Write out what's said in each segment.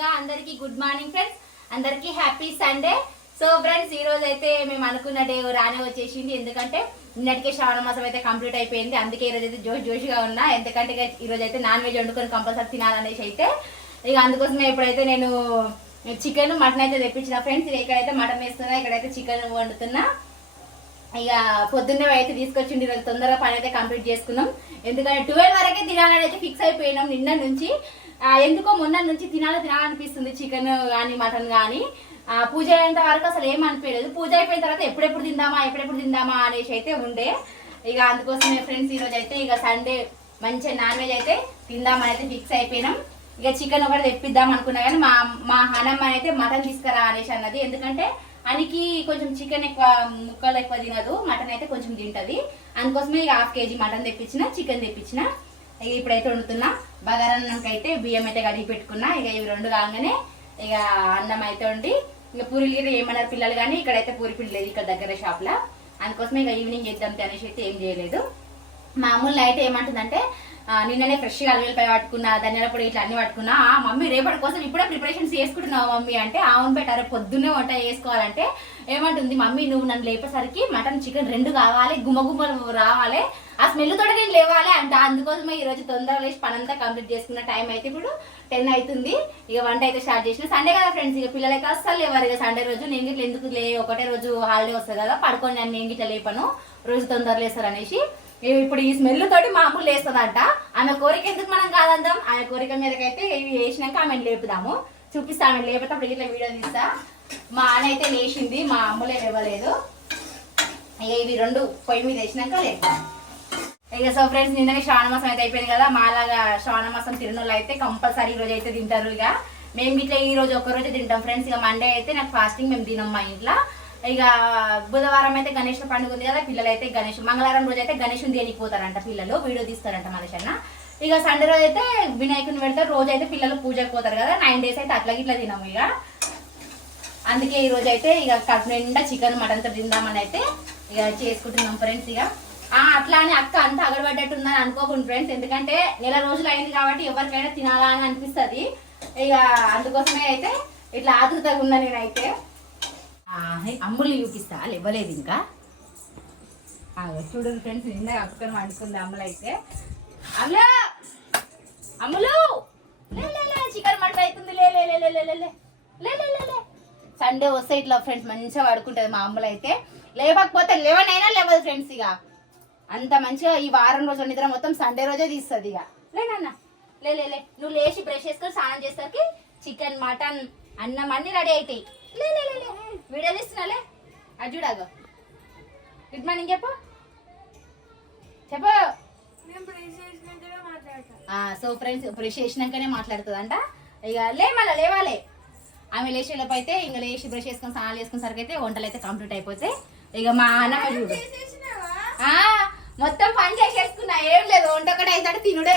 ముందుగా అందరికి good morning friends, అందరికి హ్యాపీ సండే. సో ఫ్రెండ్స్, ఈ రోజు అయితే మేము అనుకున్న డే రానే వచ్చేసింది. ఎందుకంటే నిన్నటికే శ్రావణ మాసం అయితే కంప్లీట్ అయిపోయింది. అందుకే ఈ రోజు అయితే జోష్గా ఉన్నా. ఎందుకంటే ఈ రోజు అయితే నాన్ వెజ్ వండుకొని కంపల్సరీ తినాలనేసి అయితే ఇక అందుకోసమే ఇప్పుడైతే నేను చికెన్ మటన్ అయితే తెప్పించిన ఫ్రెండ్స్. ఇక్కడైతే మటన్ వేస్తున్నా, ఇక్కడైతే చికెన్ వండుతున్నా. ఇక పొద్దున్నే అయితే తీసుకొచ్చిండి. ఈరోజు తొందరగా పని అయితే కంప్లీట్ చేసుకున్నాం. ఎందుకంటే 12 వరకే తినాలని అయితే ఫిక్స్ అయిపోయినాం నిన్న నుంచి. ఎందుకో మొన్న నుంచి తినాలనిపిస్తుంది చికెన్ కానీ మటన్ కానీ. పూజ అయ్యేంత వరకు అసలు ఏం అనిపించలేదు. పూజ అయిపోయిన తర్వాత ఎప్పుడెప్పుడు తిందామా అనేసి అయితే ఉండే. ఇక అందుకోసమే ఫ్రెండ్స్ ఈరోజు అయితే ఇక సండే మంచిగా నాన్ వెజ్ అయితే తిందామని అయితే ఫిక్స్ అయిపోయినాం. ఇక చికెన్ ఒకటి తెప్పిద్దాం అనుకున్నా కానీ మా హనమ్మ అయితే మటన్ తీసుకురా అనేసి అన్నది. ఎందుకంటే అనికి కొంచెం చికెన్ ఎక్కువ ముక్కలు ఎక్కువ తినదు, మటన్ అయితే కొంచెం తింటది. అందుకోసమే ఇక 1/2 kg మటన్ తెప్పించిన, చికెన్ తెప్పించిన. ఇక ఇప్పుడైతే వండుతున్నా. బగారన్నంకి అయితే బియ్యం అయితే కడిగి పెట్టుకున్నా. ఇక ఇవి రెండు కాగానే ఇక అన్నం అయితే వండి ఇక పూరీలు ఏమన్నారు పిల్లలు కానీ ఇక్కడైతే పూరి పిండి లేదు ఇక్కడ దగ్గర షాప్ లో. అందుకోసమే ఇక ఈవినింగ్ చేద్దాం అనేసి అయితే ఏం చేయలేదు. మామూలు అయితే ఏమంటుందంటే నిన్ననే ఫ్రెష్గా అల్లుల్లిపాయ పట్టుకున్నా, ధనియాల పొడి ఇట్లా అన్ని పట్టుకున్నా. మమ్మీ రేపటి కోసం ఇప్పుడే ప్రిపరేషన్స్ చేసుకుంటున్నావు మమ్మీ అంటే, అవును బెటర్ పొద్దున్నే వంట చేసుకోవాలంటే ఏమంటుంది మమ్మీ, నువ్వు నన్ను లేపేసరికి మటన్ చికెన్ రెండు కావాలి, గుమ్మలు రావాలి, ఆ స్మెల్ తోట నేను లేవాలి అంట. అందుకోసమే ఈ రోజు తొందరగా లేచి పని అంతా కంప్లీట్ చేసుకున్న. టైం అయితే ఇప్పుడు 10 అవుతుంది. ఇక వంట అయితే స్టార్ట్ చేసిన. సండే కదా ఫ్రెండ్స్, ఇక పిల్లలు అయితే అస్సలు లేవారు. ఇక సండే రోజు నేను గిట్ల ఎందుకు ఒకటే రోజు హాలిడే వస్తుంది కదా, పడుకోండి అని నేను గిట్ల లేపను, రోజు తొందర లేస్తారు అనేసి. ఇప్పుడు ఈ స్మెల్ తోటి మామూలు లేస్తుందంట. ఆమె కోరిక ఎందుకు మనం కాదందాం. ఆమె కోరిక మీదకైతే ఇవి వేసినాక ఆమెను లేపుదాము, చూపిస్తా. ఆమె లేకపోతే ఇట్లా వీడియో తీస్తా. మా ఆమె అయితే లేచింది, మా అమ్మలే లేవలేదు. ఇక ఇవి రెండు పొయ్యి మీద వేసినాక లేపా. ఇక సో ఫ్రెండ్స్, నిన్ననే శ్రావణ మాసం అయితే అయిపోయింది కదా. మాలాగా శ్రావణ మాసం తిరునోళ్ళు అయితే కంపల్సరీ ఈ రోజు అయితే తింటారు. ఇక మేము ఇట్లా ఈ రోజు ఒక్కరోజు తింటాం ఫ్రెండ్స్. ఇక మండే అయితే నాకు ఫాస్టింగ్, మేము తినం మా ఇంట్లో. ఇక బుధవారం అయితే గణేష్ పండుగ ఉంది కదా, పిల్లలు అయితే మంగళవారం రోజు అయితే గణేషుని తేలిపోతారంట పిల్లలు, వీడియో తీస్తారంట మనిషన్న. ఇక సండే రోజు అయితే వినాయకుని పెడతారు. రోజు అయితే పిల్లలు పూజకు పోతారు కదా, 9 days అయితే అట్లా ఇట్లా తినము. ఇక అందుకే ఈ రోజు అయితే ఇక కడుపు నిండా చికెన్ మటన్తో తిందామని అయితే ఇక చేసుకుంటున్నాం ఫ్రెండ్స్. ఇక అట్లా అని అక్క అంతా అగడబడ్డట్టుందని అనుకోకుండా ఫ్రెండ్స్, ఎందుకంటే నెల రోజులు అయింది కాబట్టి ఎవరికైనా తినాలా అని అనిపిస్తుంది. ఇక అందుకోసమే అయితే ఇట్లా ఆతృతగా ఉన్నా నేనైతే. అమ్ముల్ని చూపిస్తా, ఇవ్వలేదు ఇంకా. చూడండి ఫ్రెండ్స్, నిన్న అక్కని వండుకుంది అమ్ములు అయితే. అమ్ములు చికెన్ మటన్ అవుతుంది, లే. సండే వస్తే ఇట్లా ఫ్రెండ్స్ మంచిగా పడుకుంటుంది మా అమ్ములు అయితే. లేవకపోతే 11 అయినా లేవదు ఫ్రెండ్స్. ఇక అంత మంచిగా ఈ వారం రోజు నిద్ర మొత్తం సండే రోజే తీస్తుంది. ఇక లేనన్నా లే నువ్వు లేచి బ్రష్ చేసుకొని స్నానం చేసరికి చికెన్ మటన్ అన్నం అన్ని రెడీ అవుతాయి. లే వీడియో తీస్తున్నాలే, అది చూడగా. గుడ్ మార్నింగ్ చెప్పు. సో ఫ్రెండ్స్, బ్రష్ చేసినాకనే మాట్లాడుతుందంట. ఇక లేవాలి. ఆమె లేచేలోపు అయితే ఇంకా లేచి బ్రష్ చేసుకొని స్నానాలు చేసుకున్న సరికి అయితే వంటలు అయితే కంప్లీట్ అయిపోతాయి. ఇక మా అన్నమ్మ చూడు మొత్తం పని చేసేసుకున్నా, ఏం లేదు, వంట ఒకటి అయితే తినుడే.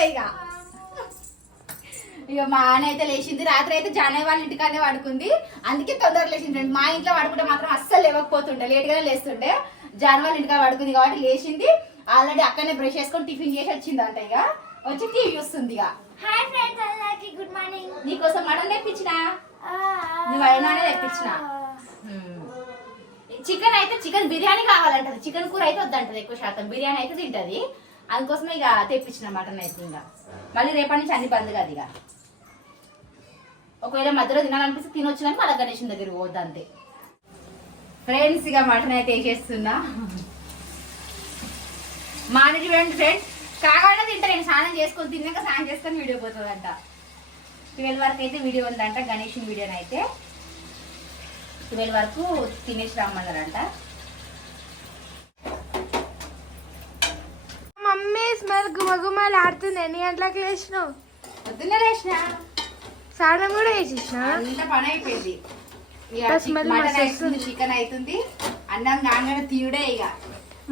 ఇక మా ఆన అయితే లేచింది. రాత్రి అయితే జానయ్య వాళ్ళ ఇంటికానే పడుకుంది, అందుకే తొందరగా లేచింది. మా ఇంట్లో పడుకుంటే మాత్రం అస్సలు లేవకపోతుండే, లేట్గానే లేస్తుండే. జాన్ వాళ్ళ ఇంటికాడ పడుకుంది కాబట్టి లేచింది. ఆల్రెడీ అక్కడనే బ్రష్ చేసుకొని టిఫిన్ చేసి వచ్చింది అంట. ఇక వచ్చి టీవీ చూస్తుంది. ఇక హాయ్ ఫ్రెండ్స్, అందరికీ గుడ్ మార్నింగ్. నీకోసం మటన్ తెప్పించిన, నువ్వు అయినానే తెప్పించిన. చికెన్ బిర్యానీ కావాలంటది, చికెన్ కూర అయితే వద్దంటది, ఎక్కువ శాతం బిర్యానీ అయితే తింటది. అందుకోసమే ఇక తెప్పించిన మటన్ అయితే. ఇంకా మళ్ళీ రేపటి నుంచి అన్ని బంద్ కాదు. ఇక ఒకవేళ మధ్యలో తినాలనిపిస్తే తినొచ్చు, కానీ మళ్ళీ గణేష్ దగ్గరికి పోద్ది అంతే ఫ్రెండ్స్. ఇక మటన్ అయితే వేసేస్తున్నా. మానేది చూడండి ఫ్రెండ్స్, కాకుండా తింటా నేను. స్నానం చేసుకొని తిన్నాక స్నానం చేసుకొని వీడియో పోతుందంట. 12 వరకు అయితే వీడియో ఉందంట, గణేష్ వీడియోని అయితే 12 వరకు తినేసి రమ్మన్నారంట. మమ్మీ స్మెల్ గుమగుమలు ఆడుతుంది. ఎన్ని గంటలకు లేచినావు? పొద్దున్నే లేచిన, స్నానం కూడా వేసేసిన, అంత పని అయిపోయింది. చికెన్ అవుతుంది, అన్నం కాగానే తీయుడే. ఇక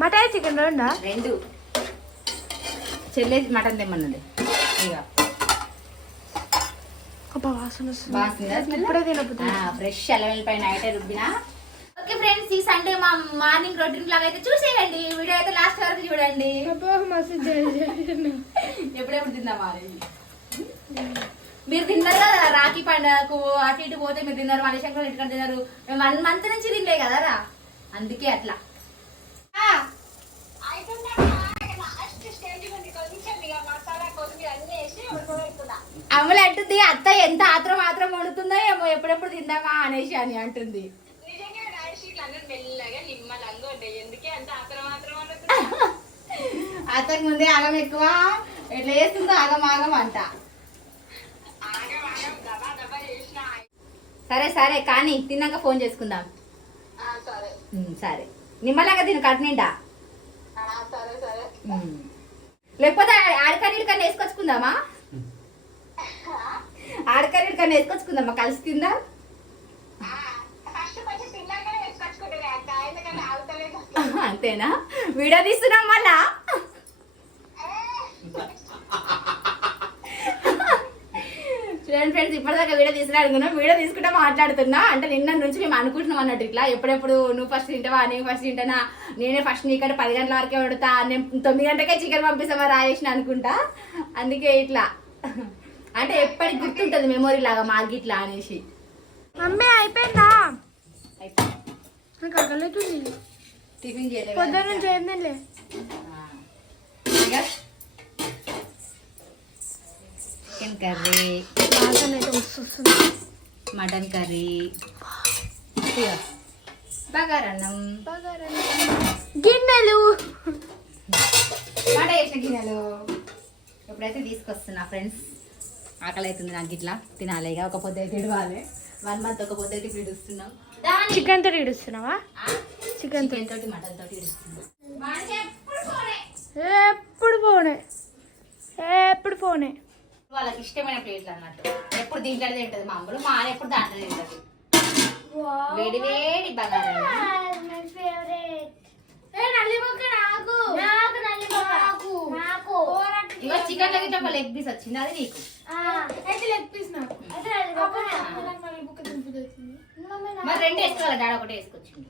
మటన్ చికెన్ రెండు చెల్లేసి మటన్ తెమ్మన్నది. ఇక ఫ్రెష్ అల్లవెల్లిపాయ నైటే రుబ్బినా. ఓకే ఫ్రెండ్స్, ఈ సండే మా మార్నింగ్ రొటీన్ లాగా అయితే చూసేయండి. వీడియో అయితే లాస్ట్ వరకు చూడండి. ఎప్పుడెప్పుడు తిందామా మీరు తిన్నారు కదా రాఖీ పండుగకు అటు ఇటు పోతే మీరు తిన్నారు మణిశంకర్ ఇంటికి తిన్నారు మేము 1 month నుంచి తినలే కదా రా అందుకే అట్లా అమలు అంటుంది అత్త ఎంత ఆత్రం వండుతుందో ఏమో ఎప్పుడెప్పుడు తిందామా అనేసి అని అంటుంది అత్తకు ముందే ఆగం ఎక్కువ ఎట్లా చేస్తుందో ఆగం అంట సరే సరే కానీ తిన్నాక ఫోన్ చేసుకుందాం సరే నిమ్మలాగా తిను కట్ నిండా లేకపోతే ఆడకన్నా వేసుకొచ్చుకుందామా ఆడకన్నా వేసుకొచ్చుకుందామా కలిసి తిందా అంతేనా వీడియో తీస్తున్నాం మళ్ళా చూడండి ఫ్రెండ్స్ ఇప్పటిదాకా వీడియో తీసుకున్నా అనుకున్నాం వీడియో తీసుకుంటా మాట్లాడుతున్నా అంటే నిన్న నుంచి మేము అనుకుంటున్నాం అన్నట్టు ఇట్లా ఎప్పుడెప్పుడు నువ్వు ఫస్ట్ తింటావా నేను ఫస్ట్ తింటానా నేనే ఫస్ట్ నీకంటే 10 గంటల వరకే వండుతా నేను 9 గంటలకే చికెన్ పంపిస్తామా రాయేసిన అనుకుంటా అందుకే ఇట్లా అంటే ఎప్పటికి గుర్తుంటది మెమొరీ లాగా మాకు ఇట్లా అనేసి మమ్మీ అయిపోయిందా నాకు అక్కర్లేదు టిఫిన్ చేయలేదు పొద్దున్న నుంచి ఏందిలే చికెన్ కర్రీ మటన్ కర్రీ బగారన్నం గిన్నెలు మాట వేసిన గిన్నెలు ఎప్పుడైతే తీసుకొస్తున్నా ఫ్రెండ్స్ ఆకలి అవుతుంది నాకు ఇట్లా తినాలి ఇక ఒక పొద్దు అయితే ఇడవాలి 1 month ఒక పొద్దు అయితే ఇప్పుడు ఇడుస్తున్నాం చికెన్ తోటి ఇడుస్తున్నావా చికెన్ తోటి మటన్ తోటి ఇడుస్తున్నాం ఎప్పుడు పోనే వాళ్ళకి ఇష్టమైన ప్లేట్లు అన్నట్టు ఎప్పుడు దీంట్లో తింటది మా అమ్మలు మా ఎప్పుడు దాంట్లో తింటది వేడి వేడి బగారా ఇవ చికెన్ లెగ్ ఒక లెగ్ పీస్ వచ్చింది అది నీకు మరి 2 వేసుకోవాలి డాడీ ఒకటే వేసుకొచ్చింది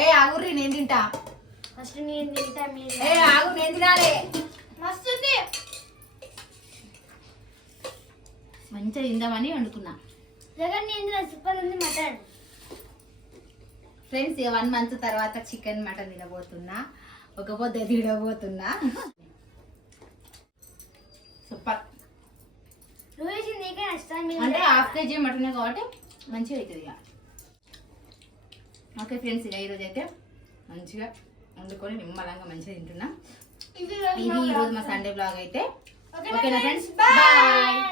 ఏ ఆగుర్రి నేను తింటా ఫస్ట్ నేను తింటా ఏ ఆగు నేను తినాలి మస్తుంది మంచిగా తిందామని వండుకున్నా జగన్ నేను సూపర్ ఉంది మటన్ ఫ్రెండ్స్ 1 month తర్వాత చికెన్ మటన్ తినబోతున్నా ఒక పొద్దు తినబోతున్నా సూపర్ అంటే 1/2 kg మటన్ కాబట్టి మంచిగా అవుతుంది ఇక ఓకే ఫ్రెండ్స్ ఇక ఈరోజు అయితే మంచిగా వండుకొని నిమ్మలంగా మంచిగా తింటున్నా ఇది ఈరోజు మా సండే బ్లాగ్ అయితే ఓకేనా ఫ్రెండ్స్ బాయ్